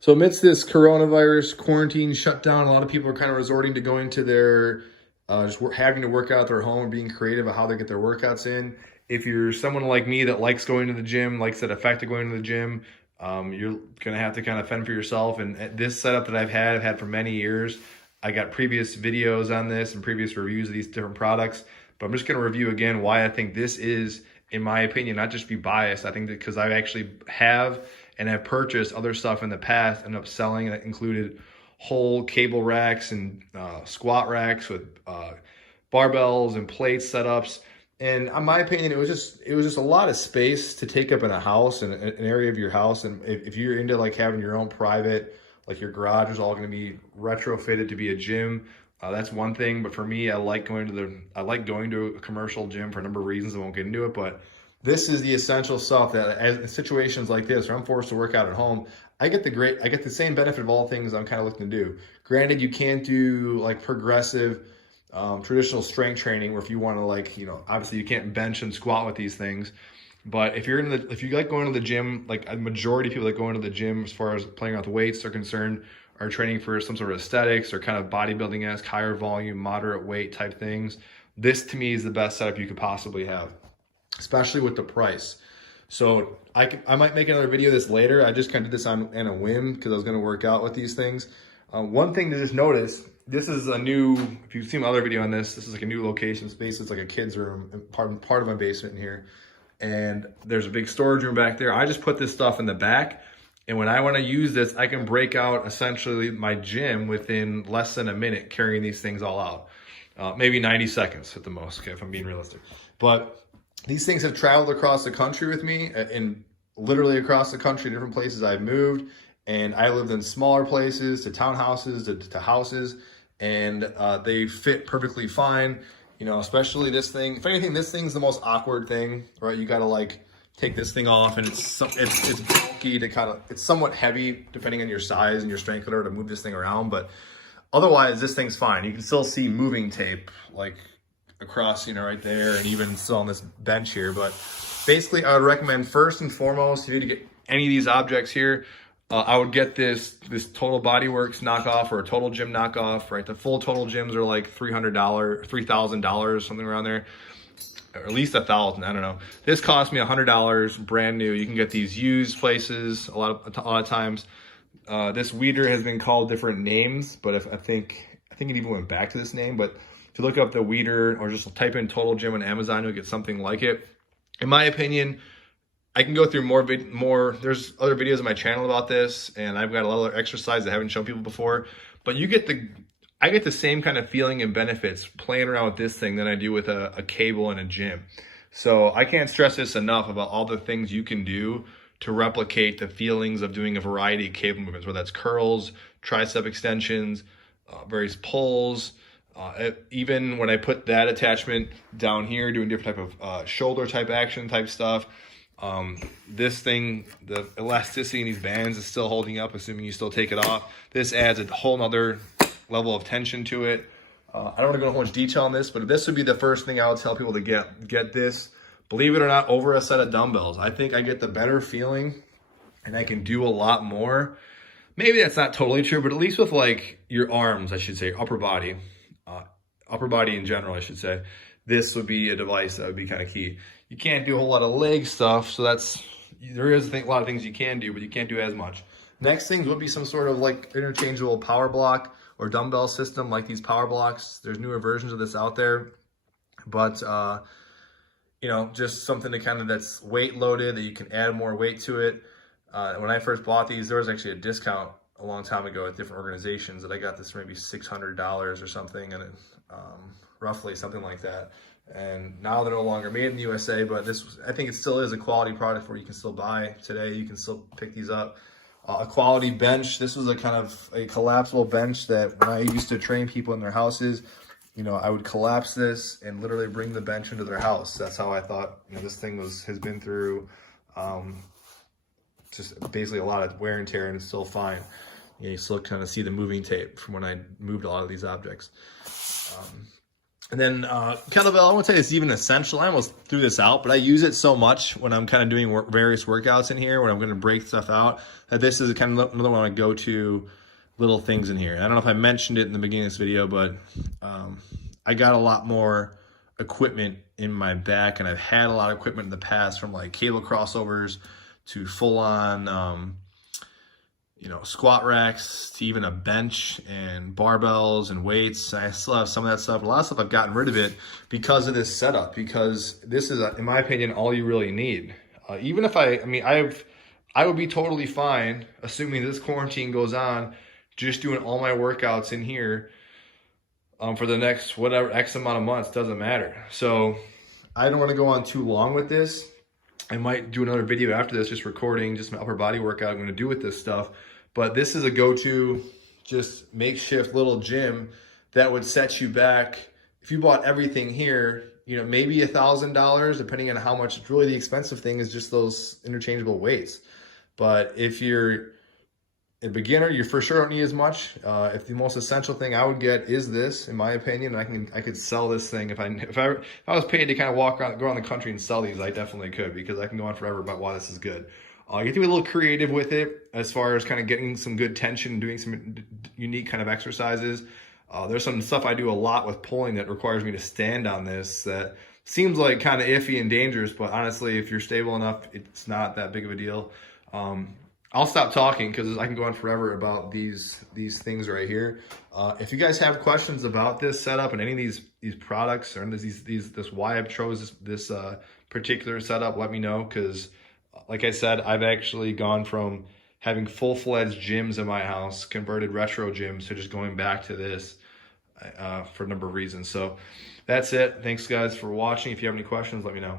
So amidst this coronavirus quarantine shutdown, a lot of people are kind of resorting to going to their, having to work out at their home and being creative of how they get their workouts in. If you're someone like me that likes going to the gym, likes that effect of going to the gym, you're going to have to kind of fend for yourself. And this setup that I've had for many years. I got previous videos on this and previous reviews of these different products, but I'm just going to review again why I think this is, in my opinion, not just be biased. I think that because I actually have and have purchased other stuff in the past, ended up selling, that included whole cable racks and squat racks with barbells and plates setups. And in my opinion, it was just a lot of space to take up in a house and an area of your house. And if you're into like having your own private, like your garage is all going to be retrofitted to be a gym, that's one thing. But for me, I like going to a commercial gym for a number of reasons. I won't get into it, but this is the essential stuff that in situations like this where I'm forced to work out at home, I get the same benefit of all things I'm kind of looking to do. Granted, you can't do like progressive traditional strength training, where if you want to, like, obviously you can't bench and squat with these things. But if you like going to the gym, like a majority of people that go into the gym as far as playing around with weights are concerned, are training for some sort of aesthetics or kind of bodybuilding-esque, higher volume, moderate weight type things, this to me is the best setup you could possibly have, especially with the price. So I might make another video of this later. I just kind of did this on a whim because I was going to work out with these things. One thing to just notice, this is a new, if you've seen my other video on this is like a new location space. It's like a kid's room, part of my basement in here. And there's a big storage room back there. I just put this stuff in the back. And when I want to use this, I can break out essentially my gym within less than a minute carrying these things all out. Maybe 90 seconds at the most, okay, if I'm being realistic. But these things have traveled across the country with me, and literally across the country, different places I've moved. And I lived in smaller places, to townhouses, to houses, and they fit perfectly fine. Especially this thing. If anything, this thing's the most awkward thing, right? You gotta like take this thing off, and it's bulky to it's somewhat heavy depending on your size and your strength, whatever, to move this thing around. But otherwise, this thing's fine. You can still see moving tape like across, right there, and even still on this bench here. But basically, I would recommend first and foremost, if you need to get any of these objects here, I would get this Total Bodyworks knockoff or a Total Gym knockoff, right? The full Total Gyms are like $3,000, something around there, or at least $1,000. I don't know. This cost me $100, brand new. You can get these used places a lot of times. This weeder has been called different names, but I think it even went back to this name. But if you look up the weeder or just type in Total Gym on Amazon, you'll get something like it. In my opinion, I can go through more. There's other videos on my channel about this, and I've got a lot of other exercises I haven't shown people before. But I get the same kind of feeling and benefits playing around with this thing than I do with a cable in a gym. So I can't stress this enough about all the things you can do to replicate the feelings of doing a variety of cable movements, whether that's curls, tricep extensions, various pulls. Even when I put that attachment down here, doing different type of shoulder type action type stuff. This thing, the elasticity in these bands is still holding up, assuming you still take it off. This adds a whole nother level of tension to it. I don't want to go into much detail on this, but this would be the first thing I would tell people to get this, believe it or not, over a set of dumbbells. I think I get the better feeling and I can do a lot more. Maybe that's not totally true, but at least with like your arms, I should say, upper body in general, I should say, this would be a device that would be kind of key. You can't do a whole lot of leg stuff, so there is a lot of things you can do, but you can't do as much. Next things would be some sort of like interchangeable power block or dumbbell system, like these power blocks. There's newer versions of this out there, but just something to that's weight loaded, that you can add more weight to it. When I first bought these, there was actually a discount a long time ago at different organizations that I got this for maybe $600 or something, and roughly something like that. And now they're no longer made in the USA, but I think it still is a quality product where you can still buy today. You can still pick these up. A quality bench. This was a kind of a collapsible bench that when I used to train people in their houses, I would collapse this and literally bring the bench into their house. That's how I thought, this thing has been through just basically a lot of wear and tear, and it's still fine. You still kind of see the moving tape from when I moved a lot of these objects. And then kettlebell, I won't say it's even essential. I almost threw this out, but I use it so much when I'm kind of doing various workouts in here, when I'm going to break stuff out, that this is kind of another one I go to little things in here. I don't know if I mentioned it in the beginning of this video, but I got a lot more equipment in my back, and I've had a lot of equipment in the past, from like cable crossovers to full on squat racks to even a bench and barbells and weights. I still have some of that stuff. A lot of stuff I've gotten rid of it because of this setup, because this is, in my opinion, all you really need. Even if I would be totally fine, assuming this quarantine goes on, just doing all my workouts in here for the next whatever X amount of months, doesn't matter. So I don't want to go on too long with this. I might do another video after this, just recording just my upper body workout I'm going to do with this stuff. But this is a go-to, just makeshift little gym that would set you back. If you bought everything here, maybe $1,000, depending on how much. It's really the expensive thing is just those interchangeable weights. But if you're a beginner, you for sure don't need as much. If the most essential thing I would get is this, in my opinion, I could sell this thing if I was paid to kind of go around the country and sell these, I definitely could, because I can go on forever about why this is good. You have to be a little creative with it as far as kind of getting some good tension and doing some unique kind of exercises. There's some stuff I do a lot with pulling that requires me to stand on this that seems like kind of iffy and dangerous, but honestly, if you're stable enough, it's not that big of a deal. I'll stop talking because I can go on forever about these things right here. If you guys have questions about this setup and any of these products, or this why I've chose this particular setup, let me know, because like I said, I've actually gone from having full-fledged gyms in my house, converted retro gyms, to just going back to this for a number of reasons. So that's it. Thanks guys for watching. If you have any questions, let me know.